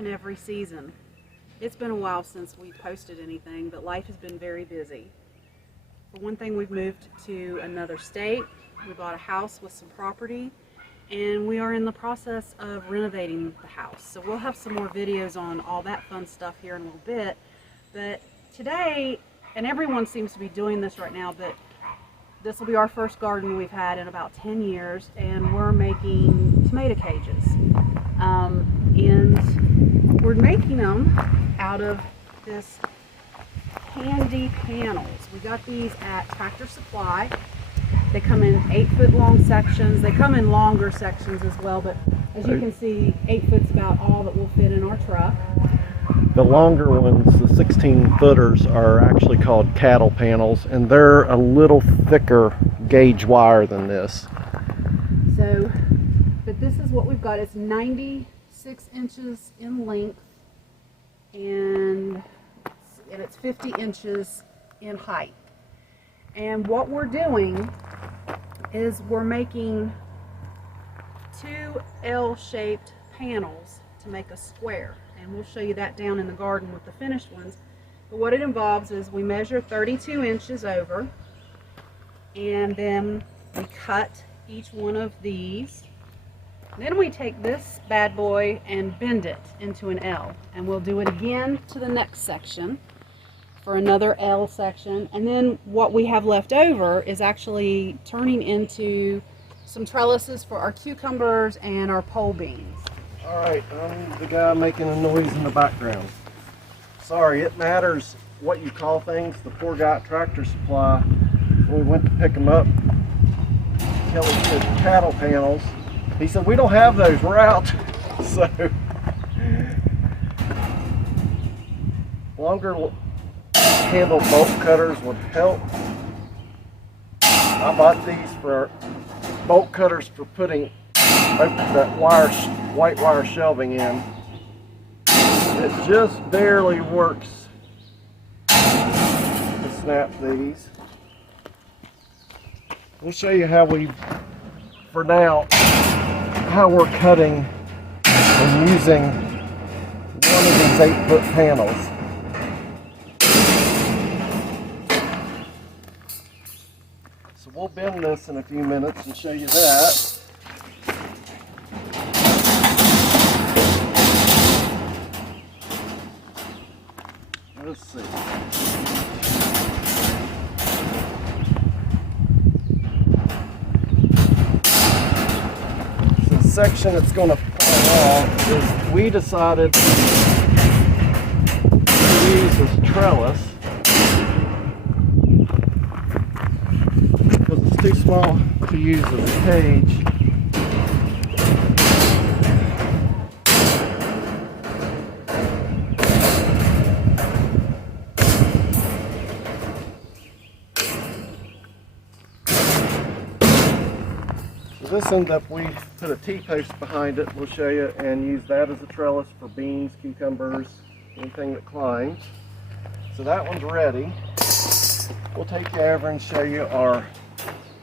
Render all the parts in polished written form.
in every season. It's been a while since we posted anything, but life has been very busy. For one thing, we've moved to another state, we bought a house with some property, and we are in the process of renovating the house. So we'll have some more videos on all that fun stuff here in a little bit. But today, and everyone seems to be doing this right now, but this will be our first garden we've had in about 10 years, and we're making tomato cages. And we're making them out of this handy panels. We got these at Tractor Supply. They come in 8-foot long sections. They come in longer sections as well, but as you can see, 8 foot's about all that will fit in our truck. The longer ones, the 16-footers, are actually called cattle panels, and they're a little thicker gauge wire than this. So, but this is what we've got. It's 96 inches in length, and it's 50 inches in height. And what we're doing is we're making 2 L-shaped panels to make a square. And we'll show you that down in the garden with the finished ones. But what it involves is we measure 32 inches over, and then we cut each one of these. Then we take this bad boy and bend it into an L. And we'll do it again to the next section for another L section. And then what we have left over is actually turning into some trellises for our cucumbers and our pole beans. Alright, I'm the guy making a noise in the background. Sorry, it matters what you call things. The poor guy at Tractor Supply, when we went to pick them up, Kelly said cattle panels. He said, we don't have those, we're out. So, longer handle bolt cutters would help. I bought these for bolt cutters for putting that white wire shelving in. It just barely works to snap these. We'll show you how for now, how we're cutting and using one of these 8-foot panels. So we'll bend this in a few minutes and show you that. Let's see. So the section that's going to fall off is we decided to use this trellis because it's too small to use as a cage. This end up, we put a T-post behind it, we'll show you, and use that as a trellis for beans, cucumbers, anything that climbs. So that one's ready. We'll take you over and show you our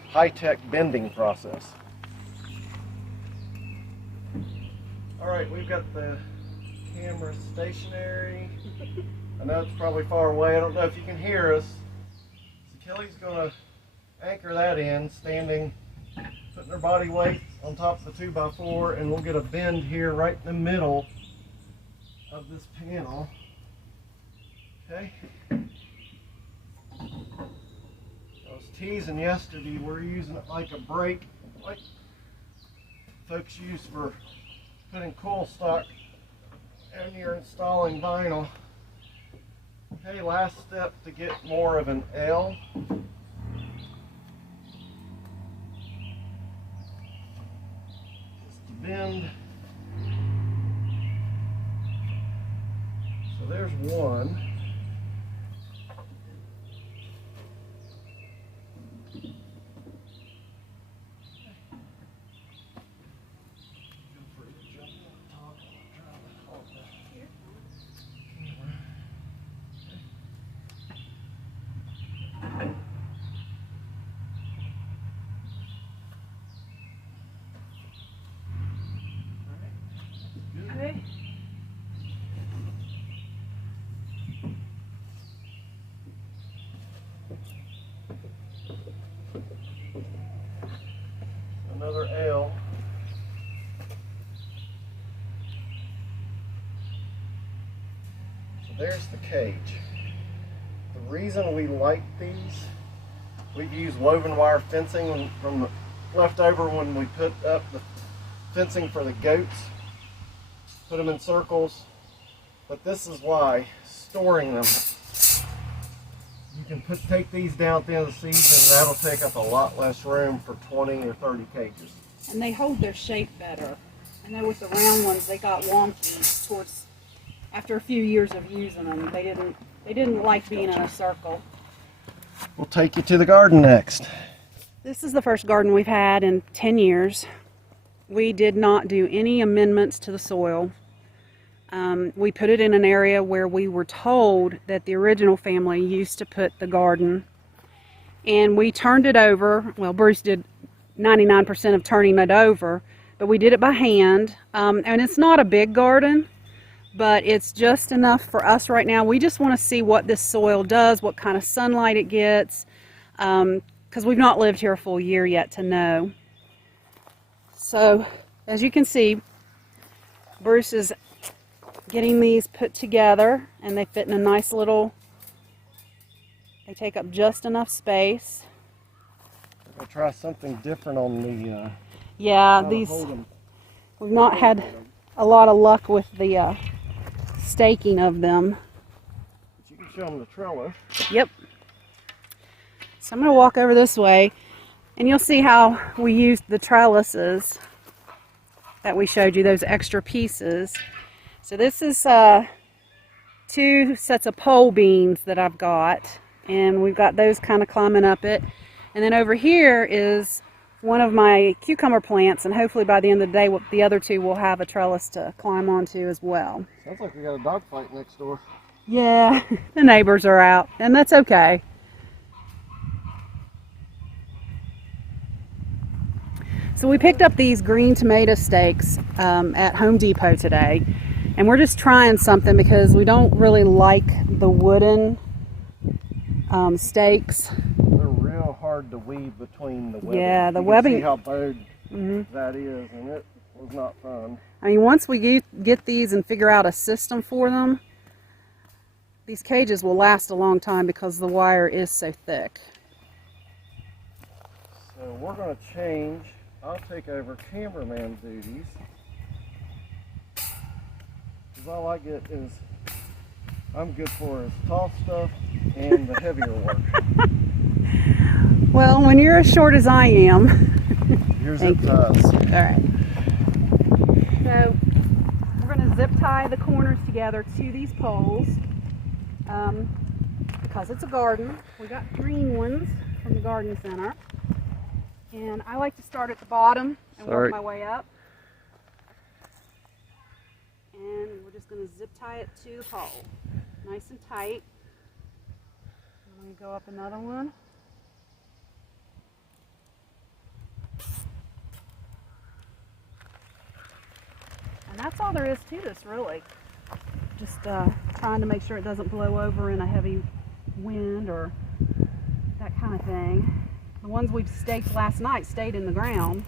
high-tech bending process. Alright, we've got the camera stationary. I know it's probably far away, I don't know if you can hear us. So Kelly's going to anchor that in, standing, putting her body weight on top of the 2x4, and we'll get a bend here right in the middle of this panel. Okay. I was teasing yesterday, we're using it like a brake, like folks use for putting coil stock and you're installing vinyl. Okay, last step to get more of an L. Bend. So there's one. there's the cage. The reason we like these, we've used woven wire fencing from the leftover when we put up the fencing for the goats. Put them in circles. But this is why, storing them, you can take these down at the end of the season, and that'll take up a lot less room for 20 or 30 cages. And they hold their shape better. I know with the round ones, they got wonky towards, after a few years of using them, they didn't like being in a circle. We'll take you to the garden next. This is the first garden we've had in 10 years. We did not do any amendments to the soil. We put it in an area where we were told that the original family used to put the garden. And we turned it over. Well, Bruce did 99% of turning it over, but we did it by hand. And it's not a big garden, but it's just enough for us right now. We just want to see what this soil does, what kind of sunlight it gets, because we've not lived here a full year yet to know. So, as you can see, Bruce is getting these put together, and they fit in a nice little, they take up just enough space. I'll try something different on the yeah, these, we've not had a lot of luck with the staking of them. But you can show them the trellis. Yep. So I'm going to walk over this way, and you'll see how we used the trellises that we showed you, those extra pieces. So this is 2 sets of pole beans that I've got, and we've got those kind of climbing up it. And then over here is one of my cucumber plants, and hopefully by the end of the day the other 2 will have a trellis to climb onto as well. Sounds like we got a dog fight next door. Yeah, the neighbors are out, and that's okay. So we picked up these green tomato stakes at Home Depot today, and we're just trying something because we don't really like the wooden stakes. They're real hard to weave between the webbing. Yeah, the you webbing. can see how bowed that is, and it was not fun. I mean, once we get these and figure out a system for them, these cages will last a long time because the wire is so thick. So we're going to change. I'll take over cameraman duties. Because all I get is, I'm good for is tall stuff and the heavier work. Well, when you're as short as I am. Here's it does. All right. So we're going to zip tie the corners together to these poles because it's a garden. We got green ones from the garden center. And I like to start at the bottom and work my way up. And we're just going to zip tie it to the pole. Nice and tight. I'm going to go up another one. And that's all there is to this, really. Just trying to make sure it doesn't blow over in a heavy wind or that kind of thing. The ones we staked last night stayed in the ground,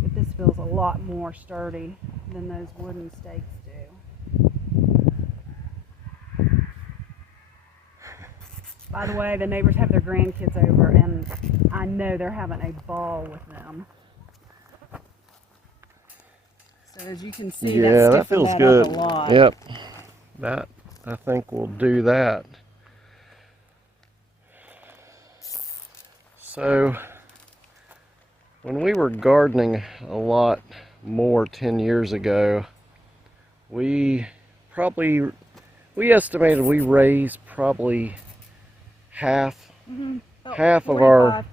but this feels a lot more sturdy than those wooden stakes do. By the way, the neighbors have their grandkids over, and I know they're having a ball with them. So as you can see, yeah, that feels good. Up a lot. Yep, that I think will do that. So when we were gardening a lot more 10 years ago, we estimated we raised probably half of our, at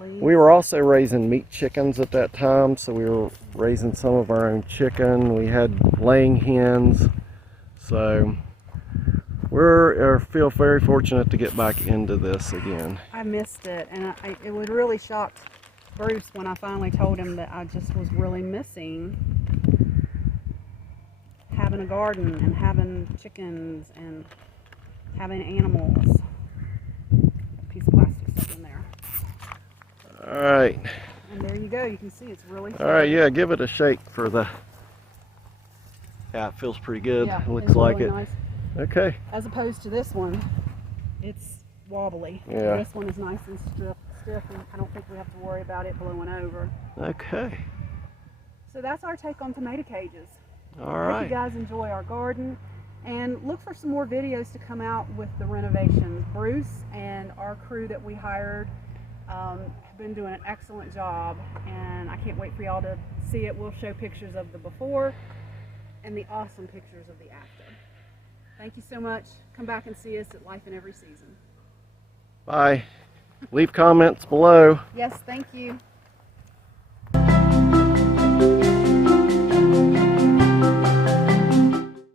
least. we were also raising meat chickens at that time, so we were raising some of our own chicken. We had laying hens, so we feel very fortunate to get back into this again. I missed it, and it would really shock Bruce when I finally told him that I just was really missing having a garden and having chickens and having animals. A piece of plastic stuck in there. All right. And there you go. You can see it's really All right, yeah, give it a shake for the, yeah, it feels pretty good. Yeah, It looks it's like really it. nice. Okay. As opposed to this one, it's wobbly. Yeah. This one is nice and stiff, and I don't think we have to worry about it blowing over. Okay. So that's our take on tomato cages. All I hope right. you guys enjoy our garden, and look for some more videos to come out with the renovations. Bruce and our crew that we hired have been doing an excellent job, and I can't wait for y'all to see it. We'll show pictures of the before and the awesome pictures of the after. Thank you so much. Come back and see us at Life in Every Season. Bye. Leave comments below. Yes, thank you.